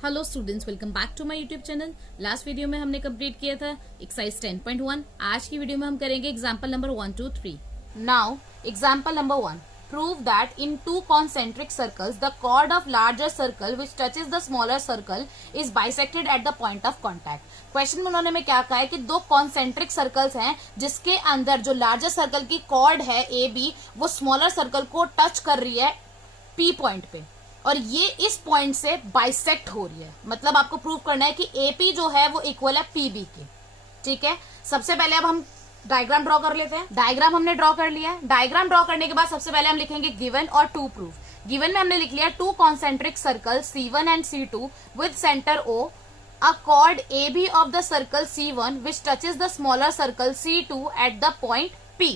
Hello students, welcome back to my YouTube channel. Last video में हमने complete किया था एक्सरसाइज 10.1। आज की वीडियो में हम करेंगे example number 1, 2, 3। Now example number 1, prove that in two concentric circles the chord of larger circle which touches the smaller circle is bisected at the point of contact. Question में उन्होंने में क्या कहा है कि दो कॉन्सेंट्रिक सर्कल्स हैं जिसके अंदर जो लार्जर सर्कल की कॉर्ड है ए बी वो स्मॉलर सर्कल को टच कर रही है पी पॉइंट पे, और ये इस पॉइंट से बाइसेक्ट हो रही है। मतलब आपको प्रूव करना है कि एपी जो है वो इक्वल है पीबी के। ठीक है, सबसे पहले अब हम डायग्राम ड्रॉ कर लेते हैं। डायग्राम हमने ड्रॉ कर लिया है। डायग्राम ड्रॉ करने के बाद सबसे पहले हम लिखेंगे गिवन और टू प्रूफ। गिवन में हमने लिख लिया to concentric circle C1 and C2 with centre O, a chord AB of the circle C1 which touches the smaller circle C2 at the point P।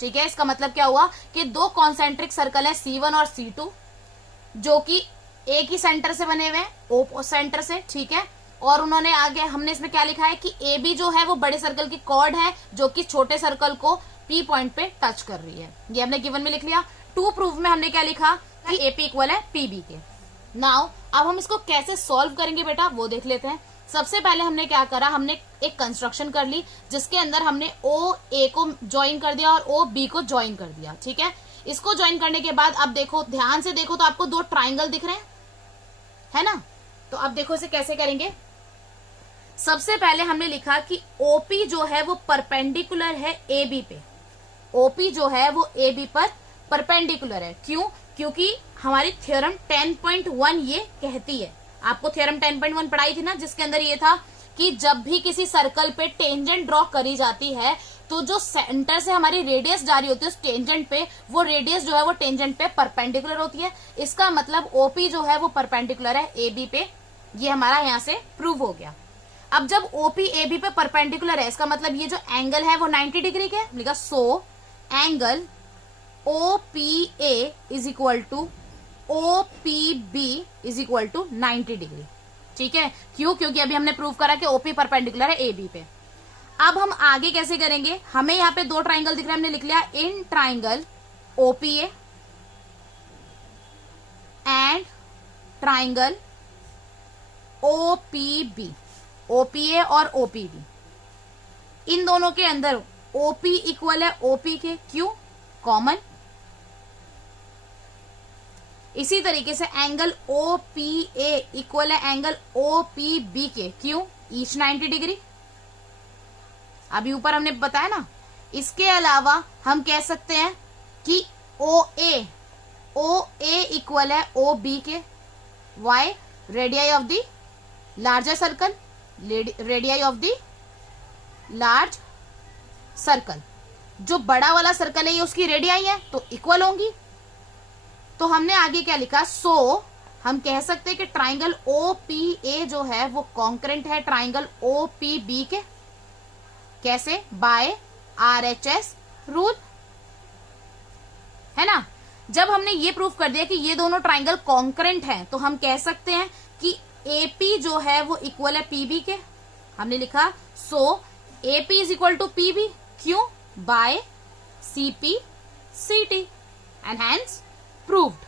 ठीक है, इसका मतलब क्या हुआ कि दो कॉन्सेंट्रिक सर्कल है C1 और C2 जो कि एक ही सेंटर से बने हुए हैं, O सेंटर से। ठीक है, और उन्होंने आगे हमने इसमें क्या लिखा है कि ए बी जो है वो बड़े सर्कल की कॉर्ड है जो कि छोटे सर्कल को पी पॉइंट पे टच कर रही है। ये हमने गिवन में लिख लिया। टू प्रूफ में हमने क्या लिखा कि एपी इक्वल है पीबी के। नाउ अब हम इसको कैसे सॉल्व करेंगे बेटा वो देख लेते हैं। सबसे पहले हमने क्या करा, हमने एक कंस्ट्रक्शन कर ली जिसके अंदर हमने ओ ए को ज्वाइन कर दिया और ओ बी को ज्वाइन कर दिया। ठीक है, इसको ज्वाइन करने के बाद अब देखो, ध्यान से देखो तो आपको दो ट्राइंगल दिख रहे हैं, है ना। तो अब देखो इसे कैसे करेंगे। सबसे पहले हमने लिखा कि ओपी जो है वो परपेंडिकुलर है ए बी पे। ओपी जो है वो ए बी पर परपेंडिकुलर है। क्यों? क्योंकि हमारी थ्योरम 10.1 ये कहती है। आपको थ्योरम 10.1 पढ़ाई थी ना, जिसके अंदर ये था कि जब भी किसी सर्कल पे टेंजेंट ड्रॉ करी जाती है तो जो सेंटर से हमारी रेडियस जा रही होती है उस टेंजेंट पे, वो रेडियस जो है वो टेंजेंट पे परपेंडिकुलर होती है। इसका मतलब ओपी जो है वो परपेंडिकुलर है ए बी पे। ये हमारा यहाँ से प्रूव हो गया। अब जब ओपी ए बी पे परपेंडिकुलर है, इसका मतलब ये जो एंगल है वो 90 डिग्री के लिखा। So angle OPA is equal to OPB is equal to 90 degree. ठीक है, क्यों? क्योंकि अभी हमने प्रूव करा कि ओपी परपेंडिकुलर है ए बी पे। अब हम आगे कैसे करेंगे, हमें यहाँ पे दो ट्राइंगल दिख रहे हैं, हमने लिख लिया in triangle OPA and triangle OPB। OPA और OPB इन दोनों के अंदर OP इक्वल है OP के। क्यों? कॉमन। इसी तरीके से एंगल OPA इक्वल है एंगल OPB के। क्यों? Each 90 degree. अभी ऊपर हमने बताया ना। इसके अलावा हम कह सकते हैं कि OA इक्वल है OB के। Why? Radii of the larger circle, radii of the large circle. जो बड़ा वाला सर्कल है ये उसकी रेडियाई है तो इक्वल होंगी। तो हमने आगे क्या लिखा, सो हम कह सकते हैं कि ट्राइंगल OPA जो है वो कॉन्करेंट है ट्राइंगल OPB के। कैसे? बाय RHS रूल, है ना। जब हमने ये प्रूफ कर दिया कि ये दोनों ट्राइंगल कॉन्करेंट हैं तो हम कह सकते हैं कि AP जो है वो इक्वल है PB के। हमने लिखा so AP is equal to PB। क्यों? By CP CT and hence proved.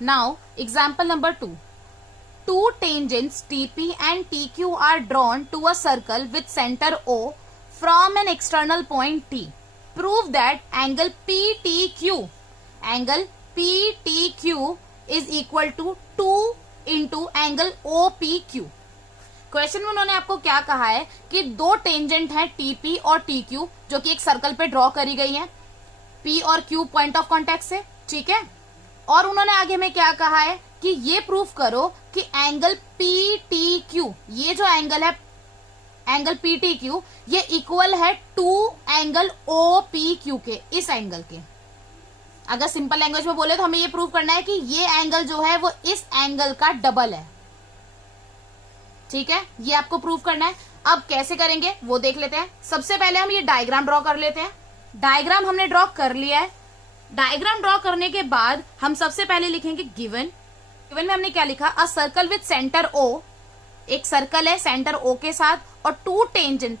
Now example number 2. Two tangents TP and TQ are drawn to a circle with center O from an external point T. Prove that angle PTQ is equal to 2 into angle OPQ. Question में उन्होंने आपको क्या कहा है कि दो tangent हैं TP और TQ जो कि एक सर्कल पे ड्रॉ करी गई है P और Q पॉइंट ऑफ कांटेक्ट से। ठीक है, और उन्होंने आगे में क्या कहा है कि ये प्रूफ करो कि एंगल PTQ, ये जो एंगल है एंगल PTQ ये इक्वल है 2 एंगल OPQ के, इस एंगल के। अगर सिंपल लैंग्वेज में बोले तो हमें ये प्रूफ करना है कि ये एंगल जो है वो इस एंगल का डबल है। ठीक है, ये आपको प्रूफ करना है। अब कैसे करेंगे वो देख लेते हैं। सबसे पहले हम ये डायग्राम ड्रॉ कर लेते हैं। डायग्राम हमने ड्रॉ कर लिया है। डायग्राम ड्रॉ करने के बाद हम सबसे पहले लिखेंगे गिवन। गिवन में हमने क्या लिखा, a circle with centre O, एक सर्कल है सेंटर O के साथ और two tangent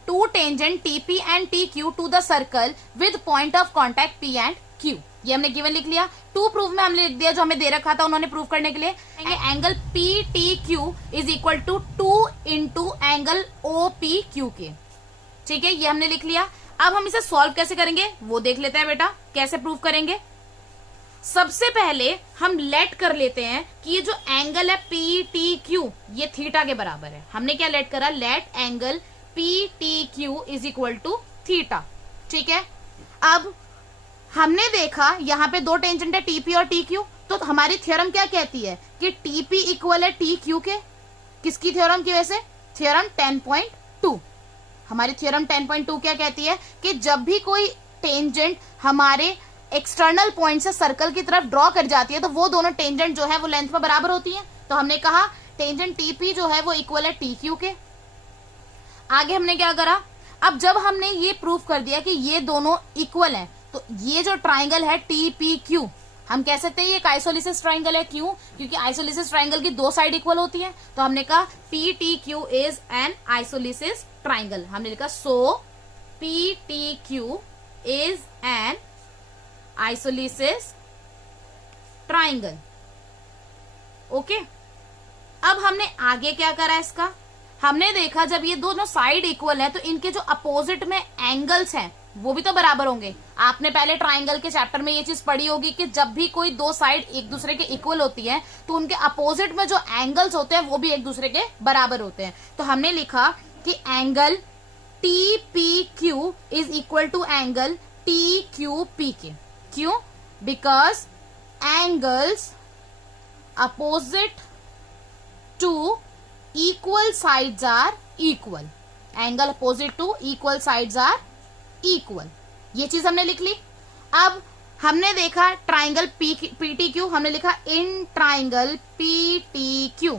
TP and TQ to the circle with point of contact P and Q। ये हमने गिवन लिख लिया। टू प्रूफ में हमने लिख दिया जो हमें दे रखा था उन्होंने प्रूफ करने के लिए। Angle P T Q is equal to 2 into angle O P Q के। ठीक है, ये हमने लिख लिया। अब हम इसे सॉल्व कैसे करेंगे वो देख लेते हैं बेटा, कैसे प्रूफ करेंगे। सबसे पहले हम लेट कर लेते हैं कि ये जो एंगल है पी टी क्यू ये थीटा के बराबर है। हमने क्या लेट करा, let angle P T Q is equal to theta. ठीक है, अब हमने देखा यहाँ पे दो टेंजेंट है टीपी और टी क्यू, तो हमारी थ्योरम क्या कहती है कि टीपी इक्वल है टी क्यू के। किसकी थ्योरम की वजह से, थ्योरम 10.2। हमारी थ्योरम 10.2 क्या कहती है कि जब भी कोई टेंजेंट हमारे एक्सटर्नल पॉइंट से सर्कल की तरफ ड्रॉ कर जाती है तो वो दोनों टेंजेंट जो है वो लेंथ में बराबर होती है। तो हमने कहा टेंजेंट टीपी जो है वो इक्वल है टी क्यू के। आगे हमने क्या करा, अब जब हमने ये प्रूफ कर दिया कि ये दोनों इक्वल हैं, तो ये जो ट्राइंगल है टीपी क्यू हम कह सकते हैं ये एक आइसोलिसिस ट्राइंगल है। क्यों, क्योंकि आइसोलिसिस ट्राइंगल की दो साइड इक्वल होती है। तो हमने कहा P T Q is an isosceles triangle. हमने लिखा so P T Q is an isosceles triangle. Okay, अब हमने आगे क्या करा इसका, हमने देखा जब ये दोनों साइड इक्वल है तो इनके जो अपोजिट में एंगल्स हैं वो भी तो बराबर होंगे। आपने पहले ट्राइंगल के चैप्टर में ये चीज पढ़ी होगी कि जब भी कोई दो साइड एक दूसरे के इक्वल होती है तो उनके अपोजिट में जो एंगल्स होते हैं वो भी एक दूसरे के बराबर होते हैं। तो हमने लिखा कि angle T P Q is equal to angle T Q P के। क्यों, because angles opposite to equal sides are equal। Angle opposite to equal sides are equal, ये चीज हमने लिख ली। अब हमने देखा ट्राइंगल पीटी क्यू, हमने लिखा in triangle PT Q.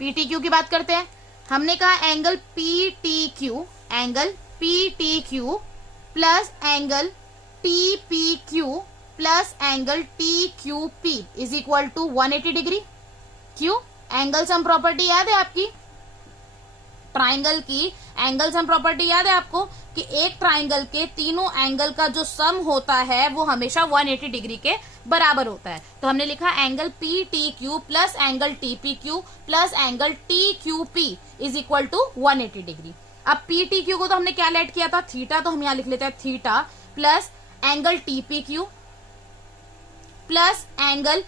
PT Q की बात करते हैं। हमने कहा angle PT Q, angle PT Q plus angle T P Q plus angle T Q P is equal to 180 degree. क्यों, एंगल सम प्रॉपर्टी याद है आपकी, ट्राइंगल की एंगल सम प्रॉपर्टी याद है आपको कि एक ट्राइंगल के तीनों एंगल का जो सम होता है वो हमेशा 180 डिग्री के बराबर होता है। तो हमने लिखा angle P T Q plus angle T P Q plus angle T Q P is equal to 180 degree. अब पी टी क्यू को तो हमने क्या लेट किया था, थीटा, तो हम यहां लिख लेते हैं theta plus angle T P Q plus angle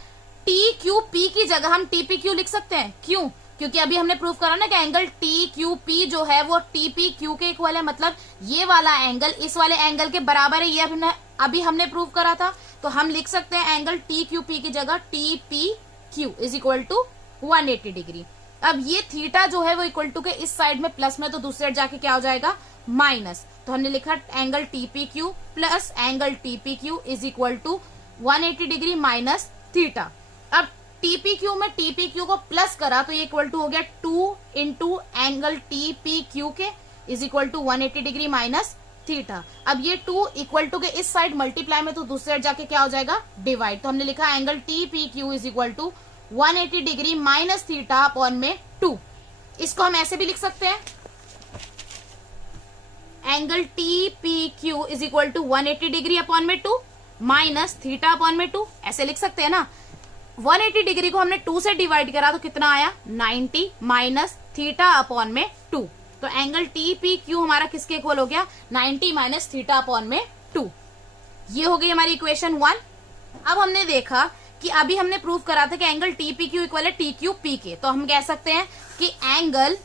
T Q P की जगह हम टीपी क्यू लिख सकते हैं। क्यों, क्योंकि अभी हमने प्रूफ करा ना कि एंगल टी क्यू पी जो है वो टीपी क्यू के इक्वल है, मतलब ये वाला एंगल इस वाले एंगल के बराबर है। ये अभी हमने प्रूफ करा था। तो हम लिख सकते हैं एंगल टी क्यू पी की जगह T P Q is equal to 180 degree. अब ये थीटा जो है वो इक्वल टू के इस साइड में प्लस में, तो दूसरी साइड जाके क्या हो जाएगा, माइनस। तो हमने लिखा angle TP Q plus angle TP Q is equal to 180 degree minus theta. अब टीपी क्यू में टीपी क्यू को प्लस करा तो ये इक्वल टू हो गया 2 इंटू एंगल टीपी क्यू के is equal to 180 degree minus theta. अब ये 2 इक्वल टू के इस साइड मल्टीप्लाई में, तो दूसरी साइड जाके क्या हो जाएगा, डिवाइड। तो हमने लिखा angle TP Q is equal to 180 degree minus theta upon में 2। इसको हम ऐसे भी लिख सकते हैं, angle TP Q is equal to 180 degree upon में 2 माइनस थीटा अपॉन में 2, ऐसे लिख सकते हैं ना। 180 डिग्री को हमने 2 से डिवाइड करा तो कितना आया, 90 माइनस थीटा अपॉन में 2। तो एंगल टीपी क्यू हमारा किसके इक्वल हो गया, 90 माइनस थीटा अपॉन में 2। ये हो गई हमारी इक्वेशन 1। अब हमने देखा कि अभी हमने प्रूफ करा था कि एंगल टीपी क्यू इक्वल है टी क्यू पी के, तो हम कह सकते हैं कि एंगल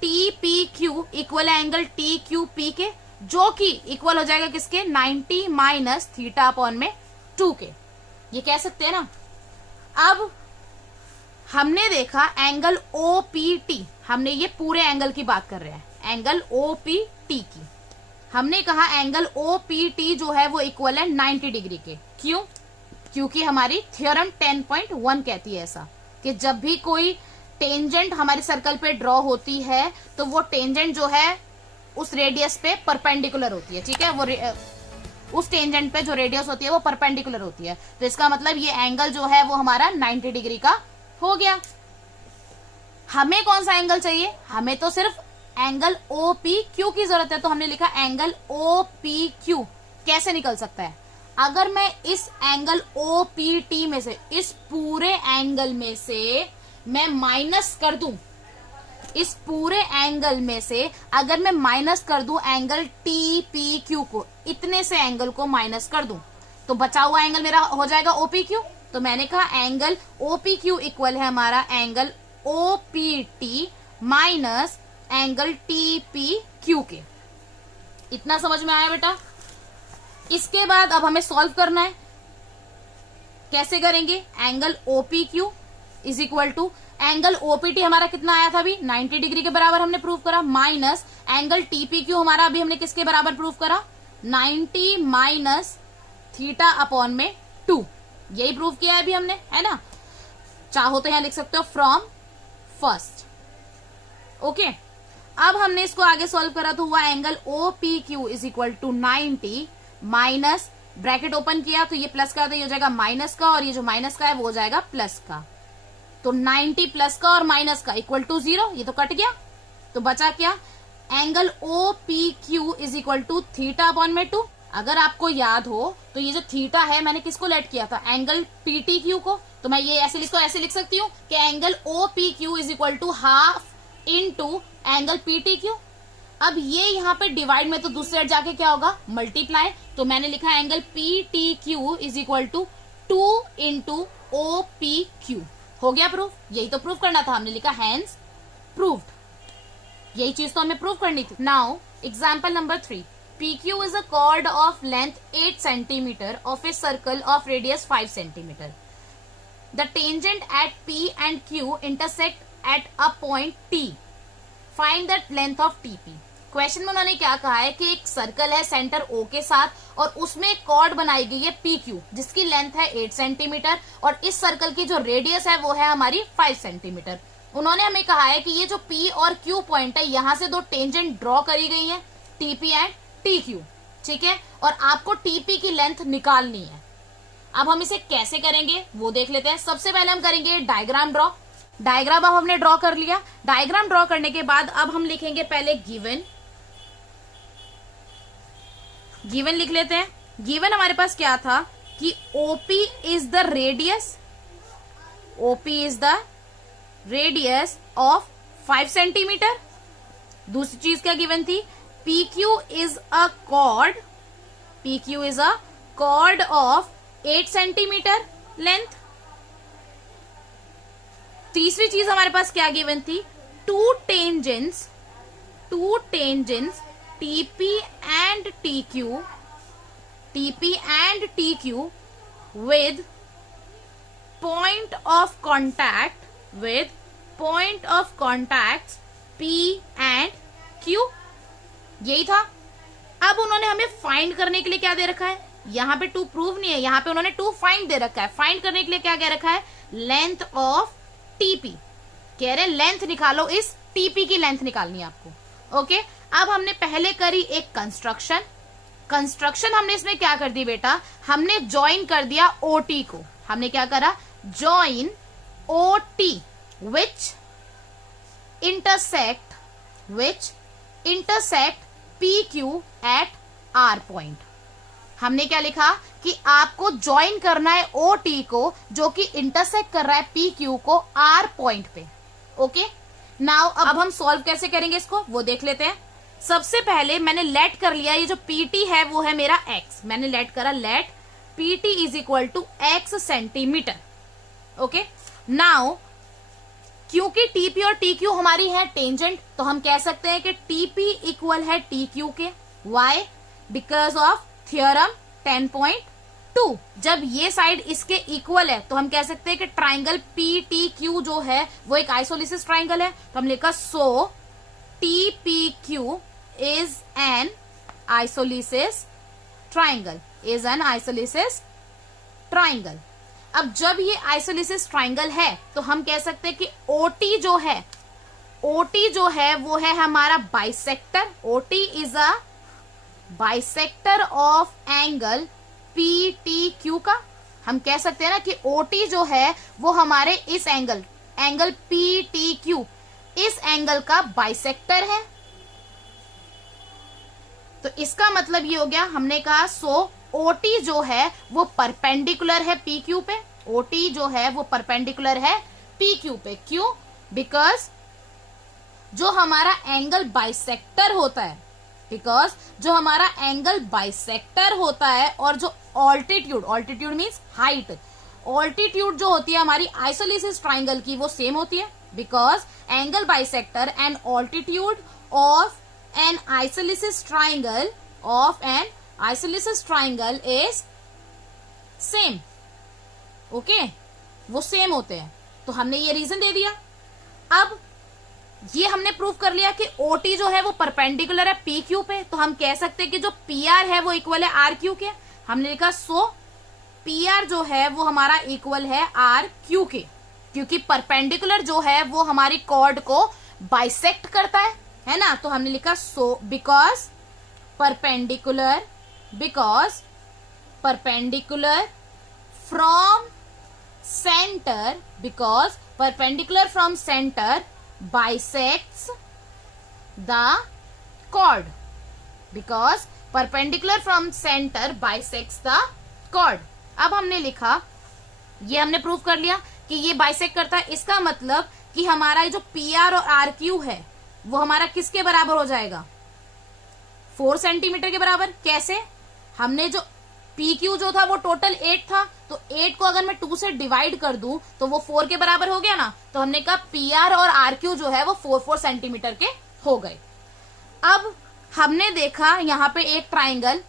टीपी क्यू इक्वल है एंगल टी क्यू पी के, जो कि इक्वल हो जाएगा किसके, 90 माइनस थीटा अपॉन में 2 के। ये कह सकते हैं ना। अब हमने देखा एंगल ओपीटी, हमने ये पूरे एंगल की बात कर रहे हैं, एंगल ओपीटी की। हमने कहा एंगल ओपीटी जो है वो इक्वल है 90 डिग्री के। क्यों, क्योंकि हमारी थ्योरम 10.1 कहती है ऐसा कि जब भी कोई टेंजेंट हमारे सर्कल पे ड्रॉ होती है तो वो टेंजेंट जो है उस रेडियस पे परपेंडिकुलर होती है। ठीक है, वो उस टेंजेंट पे जो रेडियस होती है वो परपेंडिकुलर होती है। तो इसका मतलब ये एंगल जो है वो हमारा 90 डिग्री का हो गया। हमें कौन सा एंगल चाहिए, हमें तो सिर्फ एंगल ओपी क्यू की जरूरत है। तो हमने लिखा एंगल ओपी क्यू कैसे निकल सकता है। अगर मैं इस एंगल OPT में से, इस पूरे एंगल में से मैं माइनस कर दूं, इस पूरे एंगल में से अगर मैं माइनस कर दूं एंगल TPQ को, इतने से एंगल को माइनस कर दूं, तो बचा हुआ एंगल मेरा हो जाएगा OPQ। तो मैंने कहा एंगल OPQ इक्वल है हमारा angle OPT minus angle TPQ के। इतना समझ में आया बेटा? इसके बाद अब हमें सॉल्व करना है। कैसे करेंगे? Angle OPQ is equal to angle OPT हमारा कितना आया था अभी, 90 डिग्री के बराबर हमने प्रूव करा, माइनस एंगल TPQ हमारा अभी हमने किसके बराबर प्रूव करा, 90 माइनस थीटा अपॉन में 2। यही प्रूव किया है अभी हमने, है ना? चाहो तो यहां लिख सकते हो फ्रॉम फर्स्ट। ओके, अब हमने इसको आगे सॉल्व करा तो हुआ angle OPQ is equal to 90 minus, bracket open किया तो ये प्लस का था, ये हो जाएगा माइनस का, और ये जो माइनस का है वो हो जाएगा प्लस का। तो 90 प्लस का और माइनस का इक्वल टू 0, ये तो कट गया। तो बचा क्या? Angle OPQ is equal to theta upon में 2। अगर आपको याद हो तो ये जो थीटा है मैंने किसको लेट किया था, एंगल PTQ को। तो मैं ये ऐसे लिख सकती हूँ कि angle OPQ is equal to half into angle PTQ। अब ये यहाँ पे डिवाइड में, तो दूसरे साइड जाके क्या होगा, मल्टीप्लाई। तो मैंने लिखा angle PTQ is equal to 2 into OPQ। हो गया प्रूफ? यही तो प्रूफ करना था, हमने लिखा हैंस प्रूव्ड। यही चीज तो हमें प्रूफ करनी थी। Now example number 3, PQ is a chord of length 8 cm of a circle of radius 5 cm. The tangent at P and Q intersect at a point T. Find the length of TP. Question में उन्होंने क्या कहा है कि एक circle है centre O के साथ, और उसमें एक कॉर्ड बनाई गई है PQ जिसकी लेंथ है 8 सेंटीमीटर, और इस सर्कल की जो रेडियस है वो है हमारी 5 सेंटीमीटर। उन्होंने हमें कहा है कि ये जो P और Q पॉइंट है, यहां से दो टेंजेंट ड्रॉ करी गई है, TP एंड TQ, ठीक है, और आपको TP की लेंथ निकालनी है। अब हम इसे कैसे करेंगे वो देख लेते हैं। सबसे पहले हम करेंगे डायग्राम ड्रॉ। डायग्राम अब हमने ड्रॉ कर लिया। डायग्राम ड्रॉ करने के बाद अब हम लिखेंगे पहले गिवन लिख लेते हैं। गिवन हमारे पास क्या था कि OP is the radius, OP is the radius of 5 centimetre. दूसरी चीज क्या गिवन थी, PQ is a cord, PQ is a cord of 8 centimetre length. तीसरी चीज हमारे पास क्या गिवन थी, to tangents TP and TQ with point of contact P and Q। यही था। अब उन्होंने हमें फाइंड करने के लिए क्या दे रखा है, यहाँ पे 2 प्रूव नहीं है, यहाँ पे उन्होंने 2 फाइंड दे रखा है। फाइंड करने के लिए क्या कह रखा है, लेंथ ऑफ TP। कह रहे लेंथ निकालो, इस TP की लेंथ निकालनी है आपको। ओके, अब हमने पहले करी एक कंस्ट्रक्शन हमने इसमें क्या कर दी बेटा, हमने ज्वाइन कर दिया OT को। हमने क्या करा, join OT which intersect PQ at R point. हमने क्या लिखा कि आपको ज्वाइन करना है OT को जो कि इंटरसेक्ट कर रहा है PQ को R पॉइंट पे। ओके, नाउ अब हम सॉल्व कैसे करेंगे इसको वो देख लेते हैं। सबसे पहले मैंने लेट कर लिया, ये जो PT है वो है मेरा x। मैंने लेट करा, let PT is equal to x centimetre. Okay, now क्योंकि TP और TQ हमारी है टेंजेंट, तो हम कह सकते हैं कि TP इक्वल है TQ के। वाई? Because of theorem 10.2। जब ये साइड इसके इक्वल है तो हम कह सकते हैं कि ट्राइंगल PTQ जो है वो एक आइसोलिसिस ट्राइंगल है। तो हम लिखा सो TPQ is an isosceles triangle, अब जब ये आइसोलिसिस ट्राइंगल है तो हम कह सकते हैं कि OT जो है वो है हमारा bisector. OT is a bisector of angle PTQ का। हम कह सकते हैं ना कि OT जो है वो हमारे इस एंगल PTQ, इस एंगल का बाइसेक्टर है। तो इसका मतलब ये हो गया, हमने कहा सो OT जो है वो परपेंडिकुलर है PQ पे, OT जो है वो परपेंडिकुलर है PQ पे। क्यों? बिकॉज जो हमारा एंगल बाइसेक्टर होता है, बिकॉज जो हमारा एंगल बाइसेक्टर होता है और जो ऑल्टीट्यूड मीन्स हाइट, ऑल्टीट्यूड जो होती है हमारी आइसोलिसिस ट्राइंगल की वो सेम होती है, because angle bisector and altitude of an isosceles triangle is same. Okay, वो सेम होते हैं। तो हमने ये रीजन दे दिया। अब ये हमने प्रूव कर लिया कि OT जो है वो परपेंडिकुलर है PQ पे, तो हम कह सकते हैं कि जो PR है वो इक्वल है RQ के। हमने लिखा सो PR जो है वो हमारा इक्वल है RQ के, क्योंकि परपेंडिकुलर जो है वो हमारी कॉर्ड को बाइसेक्ट करता है ना। तो हमने लिखा so because perpendicular from centre bisects the chord, because perpendicular from center bisects the chord। अब हमने लिखा, ये हमने प्रूव कर लिया कि ये बाइसेक्ट करता है। इसका मतलब कि हमारा जो PR और RQ है वो हमारा किसके बराबर हो जाएगा? 4 सेंटीमीटर के बराबर। कैसे? हमने जो PQ जो था वो टोटल 8 था, तो 8 को अगर मैं 2 से डिवाइड कर दूं तो वो 4 के बराबर हो गया ना। तो हमने कहा PR और RQ जो है वो 4 सेंटीमीटर के हो गए। अब हमने देखा यहाँ पे एक ट्राइंगल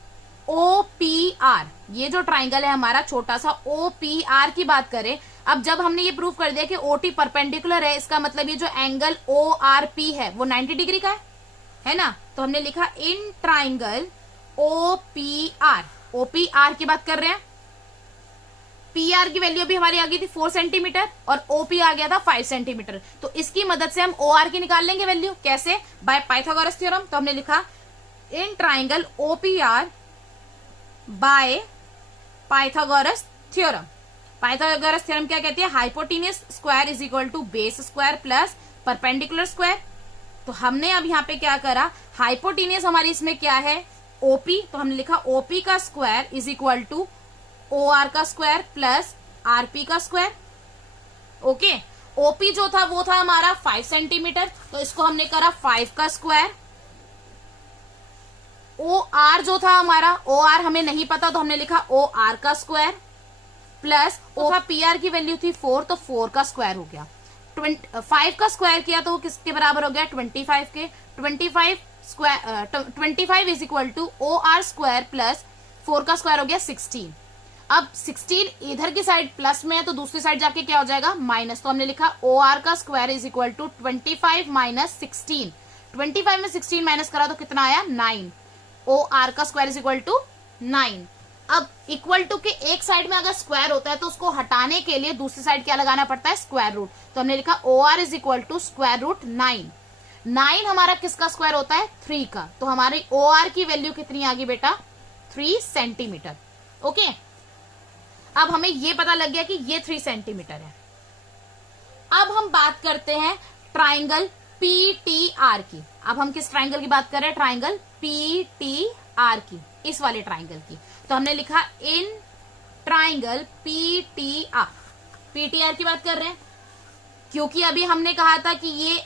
OPR, ये जो ट्राइंगल है हमारा छोटा सा OPR की बात करें। अब जब हमने ये प्रूव कर दिया कि OT परपेंडिकुलर है, इसका मतलब ये जो एंगल ORP है वो 90 डिग्री का है ना। तो हमने लिखा इन ट्राइंगल OPR की बात कर रहे हैं। PR की वैल्यू भी हमारी आ गई थी 4 सेंटीमीटर और OP आ गया था 5 सेंटीमीटर। तो इसकी मदद से हम OR की निकाल लेंगे वैल्यू। कैसे? By Pythagoras theorem. तो हमने लिखा in triangle OPR by Pythagoras theorem. Pythagoras theorem क्या कहती है? Hypotenuse square is equal to base square plus perpendicular square. तो हमने अब यहाँ पे क्या करा, हाइपोटेन्यूस हमारी इसमें क्या है? OP। तो हमने लिखा OP का square is equal to OR का स्क्वायर प्लस RP का स्क्वायर। ओके, OP जो था वो था हमारा 5 सेंटीमीटर, तो इसको हमने करा 5 का स्क्वायर। OR जो था हमारा, OR हमें नहीं पता तो हमने लिखा OR का स्क्वायर प्लस PR की वैल्यू थी 4, तो 4 का स्क्वायर हो गया। 5 का स्क्वायर किया तो वो किसके बराबर हो गया? 25 के। 25 is equal to OR square plus 4 का स्क्वायर हो गया 16। अब 16 इधर की साइड प्लस में है तो दूसरी साइड जाके क्या हो जाएगा? माइनस। तो हमने लिखा OR का square is equal to 25 minus 16। 25 में 16 माइनस करा तो कितना आया? 9। OR का स्क्वायर इज इक्वल टू 9। अब इक्वल टू के एक साइड में अगर स्क्वायर होता है तो उसको हटाने के लिए दूसरी साइड क्या लगाना पड़ता है? Square root. तो हमने लिखा OR is equal to square root 9। 9 हमारा किसका स्क्वायर होता है? 3 का। तो हमारी OR की वैल्यू कितनी आ गई बेटा? 3 सेंटीमीटर। ओके, अब हमें यह पता लग गया कि ये 3 सेंटीमीटर है। अब हम बात करते हैं ट्राइंगल PTR की। अब हम किस ट्राइंगल की बात कर रहे हैं? ट्राइंगल PTR की, इस वाले ट्राइंगल की। तो हमने लिखा इन ट्राइंगल PTR की बात कर रहे हैं क्योंकि अभी हमने कहा था कि ये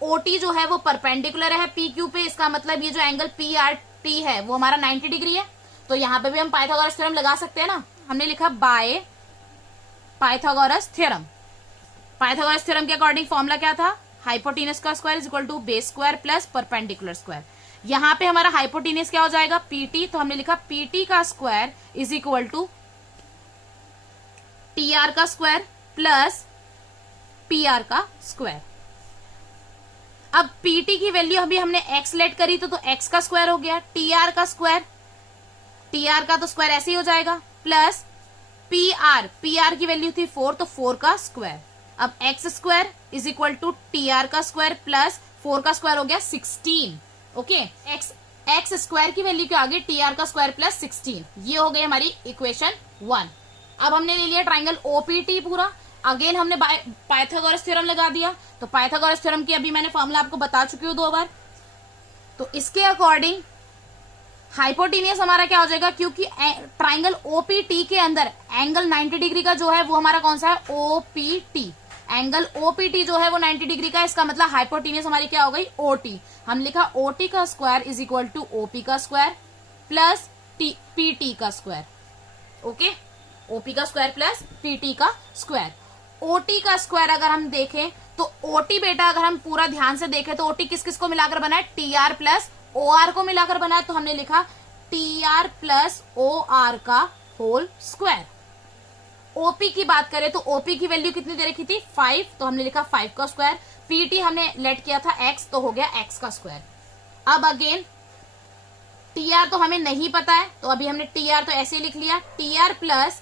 OT जो है वो परपेंडिकुलर है PQ पे। इसका मतलब ये जो एंगल PRT है वो हमारा 90 डिग्री है। तो यहां पे भी हम पाइथागोरस थ्योरम लगा सकते हैं ना। हमने लिखा by Pythagoras theorem. Pythagoras theorem के अकॉर्डिंग फॉर्मूला क्या था? हाइपोटेन्यूस का square is equal to base square plus perpendicular square. यहां पे हमारा हाइपोटेन्यूस क्या हो जाएगा? PT। तो हमने लिखा PT का square is equal to TR का स्क्वायर प्लस PR का स्क्वायर। अब PT की वैल्यू अभी हमने x लेट करी तो x का स्क्वायर हो गया। TR का स्क्वायर, TR का तो स्क्वायर ऐसे ही हो जाएगा प्लस PR की वैल्यू थी 4, तो 4 का स्क्वायर। अब x square is equal to TR का स्क्वायर प्लस 4 का स्क्वायर हो गया 16। ओके, x स्क्वायर की वैल्यू क्या आ गई? TR का स्क्वायर प्लस 16। ये हो गई हमारी इक्वेशन 1। अब हमने ले लिया ट्राइंगल OPT पूरा। अगेन हमने पाइथागोरस थ्योरम लगा दिया। तो पाइथागोरस थ्योरम की अभी मैंने फॉर्मूला आपको बता चुकी हूँ 2 बार। तो इसके अकॉर्डिंग हाइपोटेनियस हमारा क्या हो जाएगा, क्योंकि ट्राइंगल ओपीटी के अंदर एंगल 90 डिग्री का जो है वो हमारा कौन सा है, ओपीटी। एंगल ओपीटी जो है वो 90 डिग्री का, इसका मतलब हाइपोटेनियस हमारी क्या हो गई, ओटी। हम लिखा ओटी का square is equal to OP का स्क्वायर प्लस पीटी का स्क्वायर। ओके, ओपी का स्क्वायर प्लस पीटी का स्क्वायर। ओटी का स्क्वायर अगर हम देखें तो ओटी बेटा अगर हम पूरा ध्यान से देखें तो ओटी किस किस को मिलाकर बना है, टीआर प्लस ओआर को मिलाकर बना है। तो हमने लिखा टीआर प्लस ओआर का होल स्क्वायर। ओपी की बात करें तो ओपी की वैल्यू कितनी दे रखी थी, 5, तो हमने लिखा 5 का स्क्वायर। पीटी हमने लेट किया था x, तो हो गया x का स्क्वायर। अब अगेन टीआर तो हमें नहीं पता है, तो अभी हमने टीआर तो ऐसे ही लिख लिया, टीआर प्लस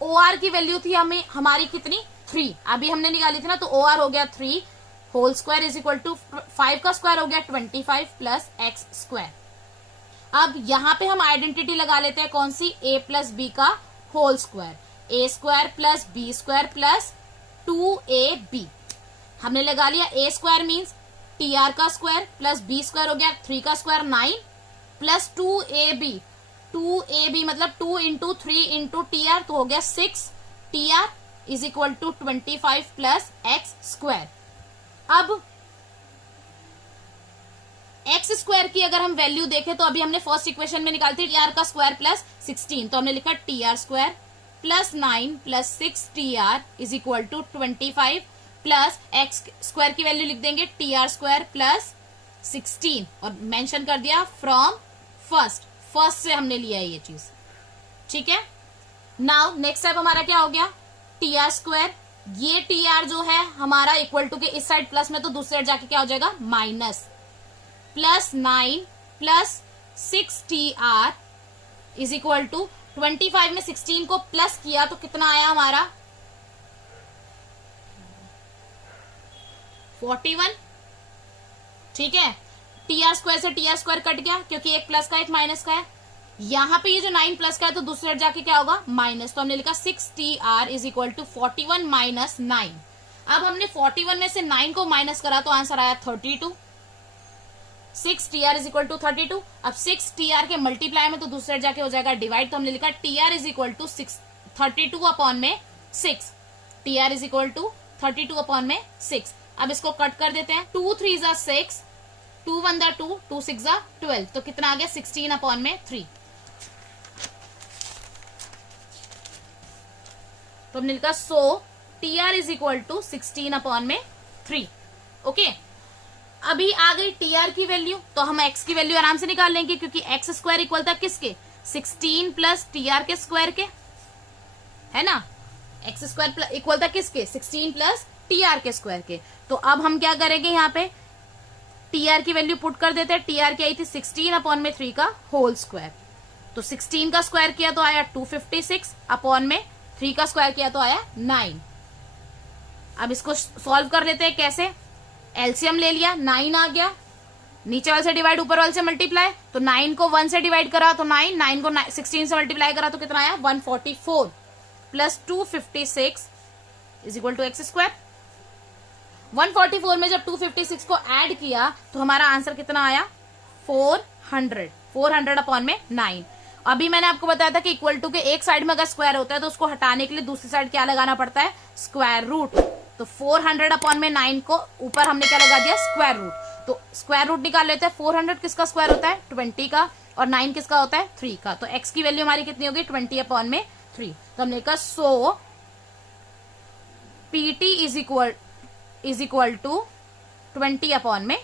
ओआर की वैल्यू थी हमें हमारी कितनी, 3, अभी हमने निकाली थी ना, तो ओआर हो गया 3 whole square is equal to 5 का स्क्वायर हो गया 25 प्लस एक्स स्क्वायर। अब यहां पे हम आइडेंटिटी लगा लेते हैं, कौन सी, a प्लस बी का whole square, A square plus B square plus 2ab। हमने लगा लिया a स्क्वायर मीन्स टीआर का स्क्वायर प्लस बी स्क्वायर हो गया 3 का स्क्वायर 9 प्लस 2ab, 2ab मतलब 2 इंटू 3 इंटू टीआर, तो हो गया 6 TR is equal to 25 plus x square. अब एक्स स्क्वायर की अगर हम वैल्यू देखें तो अभी हमने फर्स्ट इक्वेशन में निकाली थी टीआर का स्क्वायर प्लस 16, तो हमने लिखा TR square plus 9 plus 6 TR is equal to 25 plus x square की वैल्यू लिख देंगे टीआर स्क्वायर प्लस 16 और मेंशन कर दिया फ्रॉम फर्स्ट से हमने लिया है ये चीज, ठीक है। नाउ नेक्स्ट स्टेप हमारा क्या हो गया, टीआर स्क्वायर, ये टीआर जो है हमारा इक्वल टू के इस साइड प्लस में, तो दूसरी साइड जाके क्या हो जाएगा minus, plus 9 plus 6 TR is equal to 25 में 16 को प्लस किया तो कितना आया हमारा 41, ठीक है। टीआर स्क्वायर से टीआर स्क्वायर कट गया क्योंकि एक प्लस का एक माइनस का है। यहां पे ये जो 9 प्लस का है तो दूसरी साइड जाके क्या होगा माइनस, तो हमने लिखा 6 TR is equal to 41 minus 9। अब हमने 41 में से 9 को माइनस करा तो आंसर आया 32। 6 टीआर इज इक्वल टू 32। अब 6 टीआर के मल्टीप्लाई में तो दूसरी साइड जाके हो जाएगा डिवाइड, तो हमने लिखा TR is equal to 32 upon में 6, TR is equal to 32 upon में 6। अब इसको कट कर देते हैं, 2 3 जा 6, 2 1 जा 2, 2 6 जा 12, तो कितना आ गया 16 अपॉन में 3। तो हमने लिखा so TR is equal to 16 upon में 3। ओके, अभी आ गई टीआर की वैल्यू, तो हम एक्स की वैल्यू आराम से निकाल लेंगे क्योंकि एक्स स्क्वायर इक्वल था किसके, 16 प्लस टीआर के स्क्वायर के, है ना। एक्स स्क्वायर इक्वल था किसके, 16 प्लस टीआर के स्क्वायर के। तो अब हम क्या करेंगे, यहाँ पे टीआर की वैल्यू पुट कर देते हैं। टीआर की आई थी 16 अपॉन में 3 का होल स्क्वायर, तो 16 का स्क्वायर किया तो आया 256 अपॉन में 3 का स्क्वायर किया तो आया 9। अब इसको सॉल्व कर लेते हैं, कैसे, एलसीएम ले लिया, 9 आ गया, नीचे वाले से डिवाइड ऊपर वाले से मल्टीप्लाई, तो 9 को 1 से डिवाइड करा तो 9, 9 को 16 से मल्टीप्लाई करा तो कितना आया 144 plus 256 is equal to x square. 144 में जब 256 को ऐड किया तो हमारा आंसर कितना आया 400 अपॉन में 9। अभी मैंने आपको बताया था कि इक्वल टू के एक साइड में अगर स्क्वायर होता है तो उसको हटाने के लिए दूसरी साइड क्या लगाना पड़ता है, स्क्वायर रूट। तो 400 अपॉन में 9 को ऊपर हमने क्या लगा दिया, स्क्वायर रूट। तो स्क्वायर रूट निकाल लेते हैं, 400 किसका स्क्वायर होता है 20 का, और 9 किसका होता है 3 का। तो x की वैल्यू हमारी कितनी होगी 20 अपॉन में 3। तो हमने कहा so PT is equal to 20 upon में